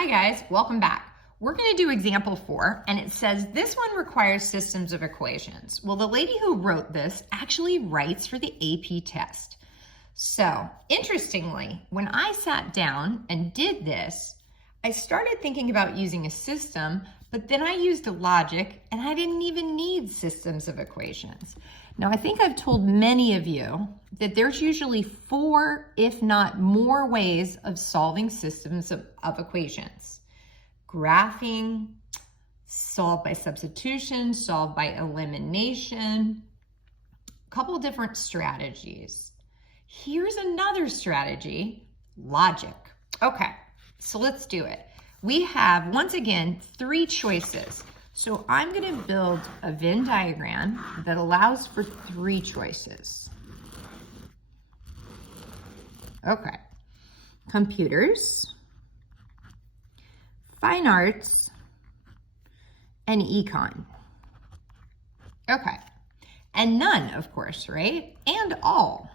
Hi guys, welcome back. We're going to do example 4, and it says this one requires systems of equations. Well, the lady who wrote this actually writes for the AP test. So, interestingly, when I sat down and did this, I started thinking about using a system, but then I used a logic, and I didn't even need systems of equations. Now, I think I've told many of you that there's usually 4, if not more, ways of solving systems of equations. Graphing, solve by substitution, solve by elimination, a couple different strategies. Here's another strategy, logic. Okay, so let's do it. We have, once again, 3 choices. So I'm going to build a Venn diagram that allows for 3 choices. Okay, computers, fine arts, and econ. Okay, and none, of course, right? And all.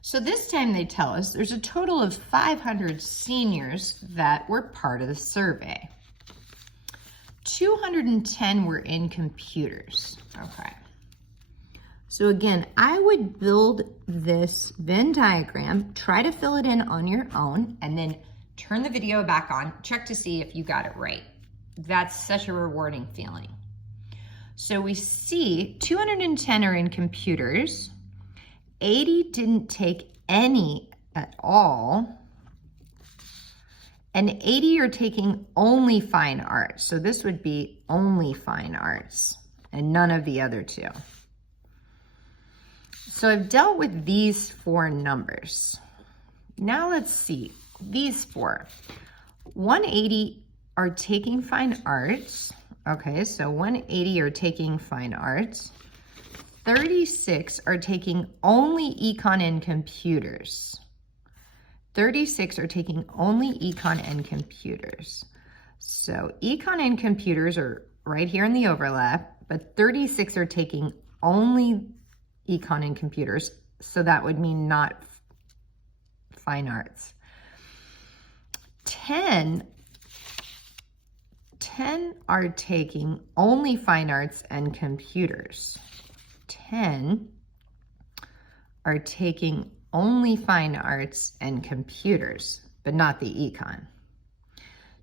So this time they tell us there's a total of 500 seniors that were part of the survey. 210 were in computers. Okay. So again, I would build this Venn diagram, try to fill it in on your own, and then turn the video back on, check to see if you got it right. That's such a rewarding feeling. So we see 210 are in computers, 80 didn't take any at all, and 80 are taking only fine arts. So this would be only fine arts and none of the other 2. So I've dealt with these 4 numbers. Now let's see, these 4. 180 are taking fine arts. Okay, so 180 are taking fine arts. 36 are taking only econ and computers. 36 are taking only econ and computers. So econ and computers are right here in the overlap, but 36 are taking only econ and computers. So that would mean not fine arts. 10 are taking only fine arts and computers. 10 are taking only fine arts and computers, but not the econ.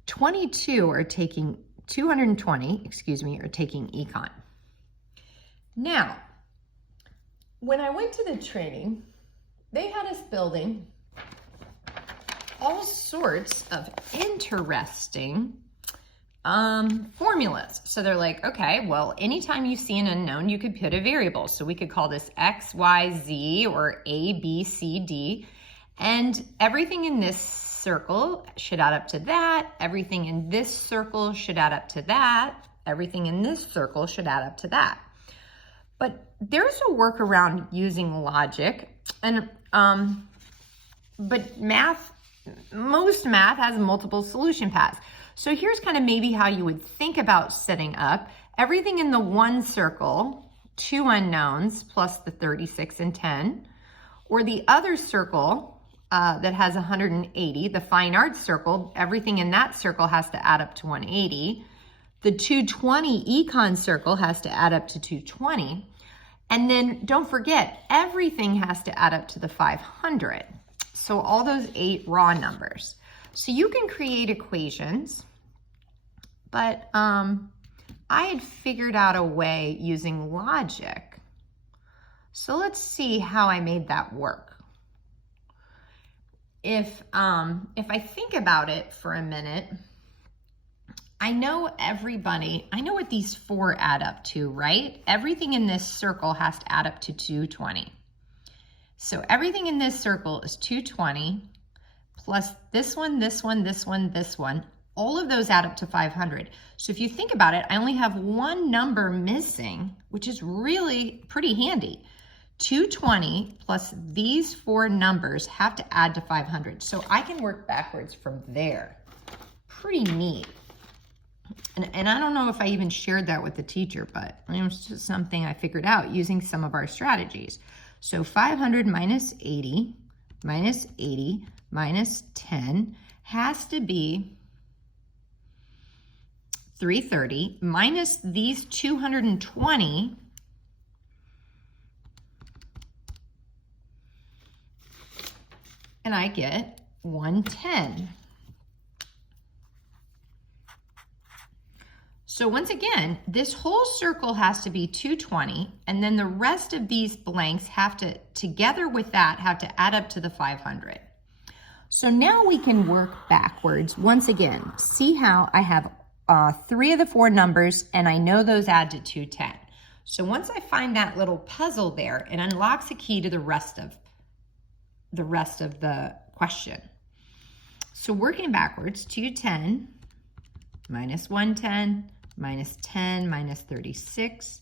220 are taking econ. Now, when I went to the training, they had us building all sorts of interesting formulas. So they're like, okay, well, anytime you see an unknown, you could put a variable. So we could call this X, Y, Z, or A, B, C, D. And everything in this circle should add up to that. Everything in this circle should add up to that. Everything in this circle should add up to that. But there's a workaround using logic. And but most math has multiple solution paths. So here's kind of maybe how you would think about setting up everything in the one circle, 2 unknowns plus the 36 and 10, or the other circle that has 180, the fine arts circle, everything in that circle has to add up to 180. The 220 econ circle has to add up to 220. And then don't forget, everything has to add up to the 500. So all those 8 raw numbers. So you can create equations, but I had figured out a way using logic. So let's see how I made that work. If I think about it for a minute, I know what these 4 add up to, right? Everything in this circle has to add up to 220. So everything in this circle is 220 plus this one, this one, this one, this one. All of those add up to 500. So if you think about it, I only have 1 number missing, which is really pretty handy. 220 plus these 4 numbers have to add to 500. So I can work backwards from there. Pretty neat. And I don't know if I even shared that with the teacher, but it was just something I figured out using some of our strategies. So 500 minus 80 minus 10 has to be 330 minus these 220, and I get 110. So once again, this whole circle has to be 220, and then the rest of these blanks have to, together with that, have to add up to the 500. So now we can work backwards. Once again, see how I have 3 of the 4 numbers, and I know those add to 210. So once I find that little puzzle there, it unlocks a key to the rest of the question. So working backwards, 210 minus 110 minus 10 minus 36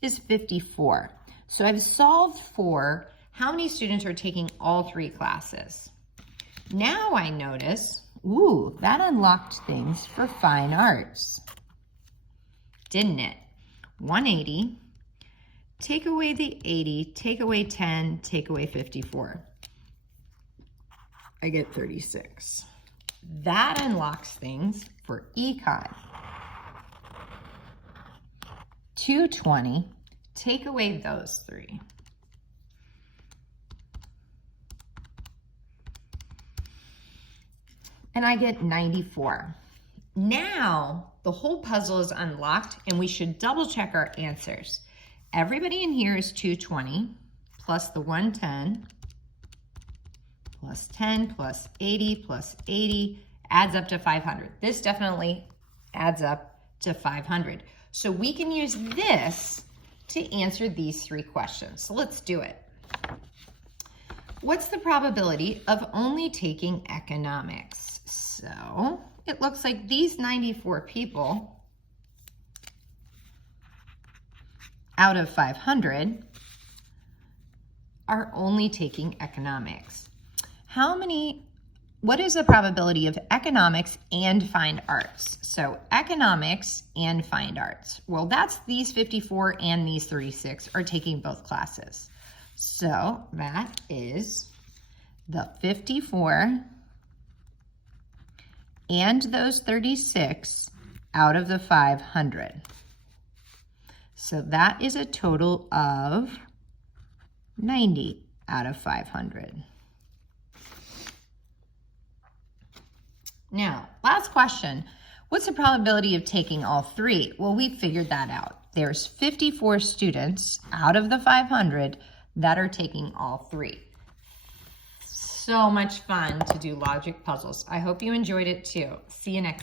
is 54. So I've solved for how many students are taking all 3 classes. Now I notice, ooh, that unlocked things for fine arts, didn't it? 180, take away the 80, take away 10, take away 54. I get 36. That unlocks things for econ. 220, take away those 3. And I get 94. Now the whole puzzle is unlocked, and we should double check our answers. Everybody in here is 220 plus the 110 plus 10 plus 80 plus 80 adds up to 500. This definitely adds up to 500. So we can use this to answer these 3 questions. So let's do it. What's the probability of only taking economics? So it looks like these 94 people out of 500 are only taking economics. What is the probability of economics and fine arts? So economics and fine arts. Well, that's these 54 and these 36 are taking both classes. So that is the 54 and those 36 out of the 500. So that is a total of 90 out of 500. Now, last question. What's the probability of taking all 3? Well, we figured that out. There's 54 students out of the 500 that are taking all 3. So much fun to do logic puzzles. I hope you enjoyed it too. See you next time.